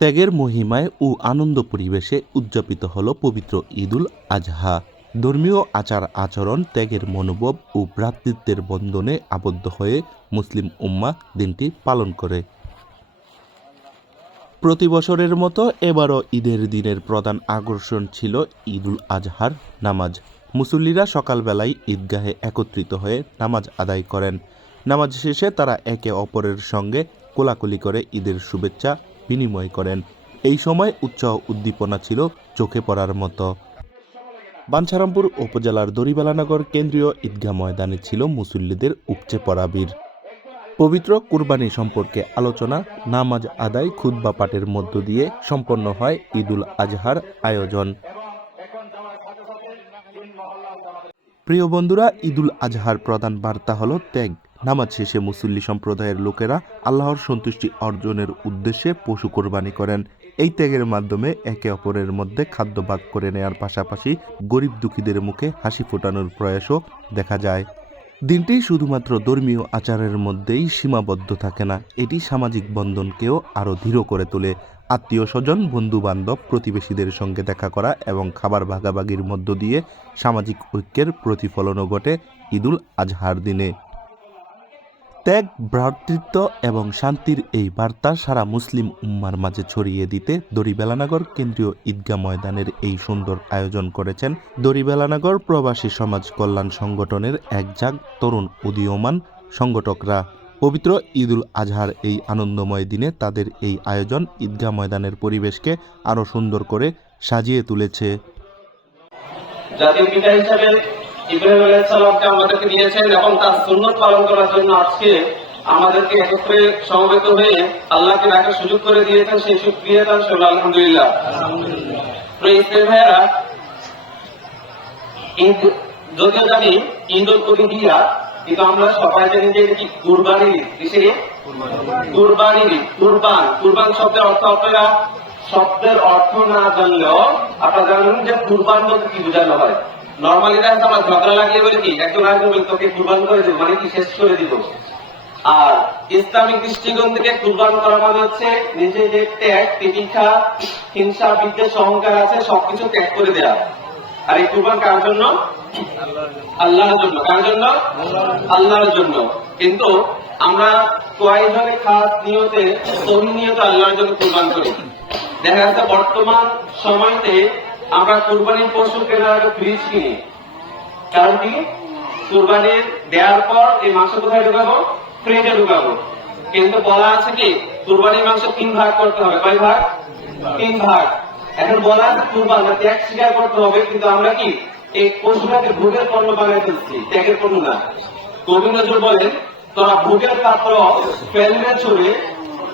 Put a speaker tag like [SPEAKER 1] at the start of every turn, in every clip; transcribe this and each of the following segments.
[SPEAKER 1] ত্যাগের মহিমায় ও আনন্দ পরিবেশে উদযাপিত হল পবিত্র ঈদুল আজহা। ধর্মীয় আচার আচরণ, ত্যাগের মনোভাব ও ভ্রাতৃত্বের বন্ধনে আবদ্ধ হয়ে মুসলিম উম্মা দিনটি পালন করে। প্রতি বছরের মতো এবারও ঈদের দিনের প্রধান আকর্ষণ ছিল ঈদুল আজহার নামাজ। মুসল্লিরা সকালবেলায় ঈদগাহে একত্রিত হয়ে নামাজ আদায় করেন। নামাজ শেষে তারা একে অপরের সঙ্গে কোলাকুলি করে ঈদের শুভেচ্ছা বিনিময় করেন। এই সময় উৎসাহ উদ্দীপনা ছিল চোখে পড়ার মতো। বাঞ্ছারামপুর উপজেলার দড়িবালানগর কেন্দ্রীয় ঈদগাহ ময়দানে ছিল মুসল্লিদের উপচে পড়া পবিত্র কুরবানি সম্পর্কে আলোচনা, নামাজ আদায়, খুতবা পাঠের মধ্য দিয়ে সম্পন্ন হয় ঈদুল আজহার আয়োজন। প্রিয় বন্ধুরা, ঈদুল আজহার প্রধান বার্তা হলো ত্যাগ। নামাজ শেষে মুসল্লি সম্প্রদায়ের লোকেরা আল্লাহর সন্তুষ্টি অর্জনের উদ্দেশ্যে পশু কোরবানি করেন। এই ত্যাগের মাধ্যমে একে অপরের মধ্যে খাদ্য ভাগ করে নেয়ার পাশাপাশি গরিব দুঃখীদের মুখে হাসি ফোটানোর প্রয়াসও দেখা যায়। দিনটি শুধুমাত্র ধর্মীয় আচারের মধ্যেই সীমাবদ্ধ থাকে না, এটি সামাজিক বন্ধনকেও আরও দৃঢ় করে তোলে। আত্মীয় স্বজন বন্ধু বান্ধব প্রতিবেশীদের সঙ্গে দেখা করা এবং খাবার ভাগাভাগির মধ্য দিয়ে সামাজিক ঐক্যের প্রতিফলনও ঘটে ঈদুল আজহার দিনে। ত্যাগ, ভ্রাতৃত্ব এবং শান্তির এই বার্তা সারা মুসলিম উম্মার মাঝে ছড়িয়ে দিতে দড়িবেলানগর কেন্দ্রীয় ঈদগাহ ময়দানের এই সুন্দর আয়োজন করেছেন দড়িবেলানগর প্রবাসী সমাজ কল্যাণ সংগঠনের একজাক তরুণ উদীয়মান সংগঠকরা। পবিত্র ঈদুল আজহার এই আনন্দময় দিনে তাদের এই আয়োজন ঈদগাহ ময়দানের পরিবেশকে আরও সুন্দর করে সাজিয়ে তুলেছে।
[SPEAKER 2] জাতির পিতা হিসাবে ইব্রাহিম আলাইসাল্লামকে আমাদেরকে দিয়েছেন এবং তার সুন্নত পালন করার জন্য আজকে আমাদেরকে একত্রে সমবেত হয়ে আল্লাহকে ডাকার সুযোগ করে দিয়েছেন, সেই সুক্রিয়া তার আলহামদুলিল্লাহ। ভাইয়েরা যদিও জানি উল উদ্হিয়া কিন্তু আমরা সবাই জানি যে এটি কুরবানির ঈদ কুরবানির কুরবান। কুরবান শব্দের অর্থ আপনারা, শব্দের অর্থ না জানলেও আপনারা জানেন যে কুরবান বলতে কি বোঝানো হয়। নর্মালি দেখা যাচ্ছে আমরা ঝগড়া লাগিয়ে বলি কি, একজন আরেকজন বলি, তোকে কুরবান করে দিব মানে কি শেষ করে দিব? আর ইসলামিক দৃষ্টিকোণ থেকে কুরবান করা মানে হচ্ছে নিজে যে ত্যাগ, তিতিক্ষা, হিংসা, বিদ্বেষ, অহংকার আছে, সবকিছু ত্যাগ করে দেওয়া আর এই কুরবান কার জন্য? আল্লাহর জন্য। কার জন্য? আল্লাহর জন্য। কিন্তু আমরা কয়েকজনে খাস নিয়তে সহি নিয়ত আল্লাহর জন্য কুরবান করি? দেখা যাচ্ছে বর্তমান সময়তে আমরা কুরবানির পশু কেনার আগে ফ্রিজ কিনি। কারণ কি? কুরবানির দেওয়ার পর এই মাংস কোথায় ঢুকাবো? ফ্রিজে ঢুকাবো। কিন্তু বলা আছে কি? কুরবানির মাংস তিন ভাগ করতে হবে। কয় ভাগ? তিন ভাগ। এখন বলা আছে কুরবান ত্যাগ স্বীকার করতে হবে, কিন্তু আমরা কি? এই পশুটাকে ভোগের পণ্য বানাই ফেলছি। ত্যাগের পণ্য না। কবি নজরুল বলেন, তোরা ভোগের পাত্র ফেললে ছড়ে,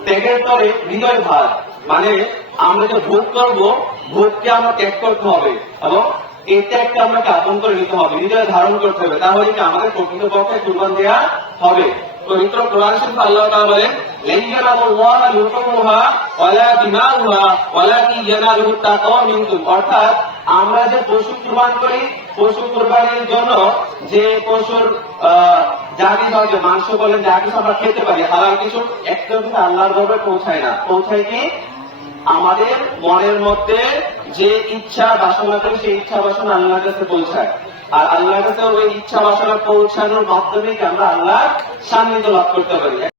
[SPEAKER 2] ত্যাগের তরে হৃদয় ভাত মানে আমরা যে ভোগ করব, ভোগকে আমরা ত্যাগ করতে হবে এবং এই ত্যাগকে আমাকে আপন করে নিতে হবে, নিজেরা ধারণ করতে হবে তাহলে কি আমাদের প্রকৃত পক্ষে কুরবান দেওয়া হবে। আল্লাহ বলেন অর্থাৎ আমরা যে পশু কুরবান করি, পশু কুরবানির জন্য যে পশুর যা হয় যে মাংস বলেন যা কিছু আমরা খেতে পারি, হালাল কিছু, একদম কিন্তু আল্লাহর ভাবে পৌঁছায় না। পৌঁছায় কি? আমাদের মনের মধ্যে যে ইচ্ছা বাসনা করি, সেই ইচ্ছা বাসনা আল্লাহর কাছে পৌঁছায়। আর আল্লাহর কাছে ওই ইচ্ছা বাসনা পৌঁছানোর মাধ্যমে আমরা আল্লাহ সান্নিধ্য লাভ করতে পারি?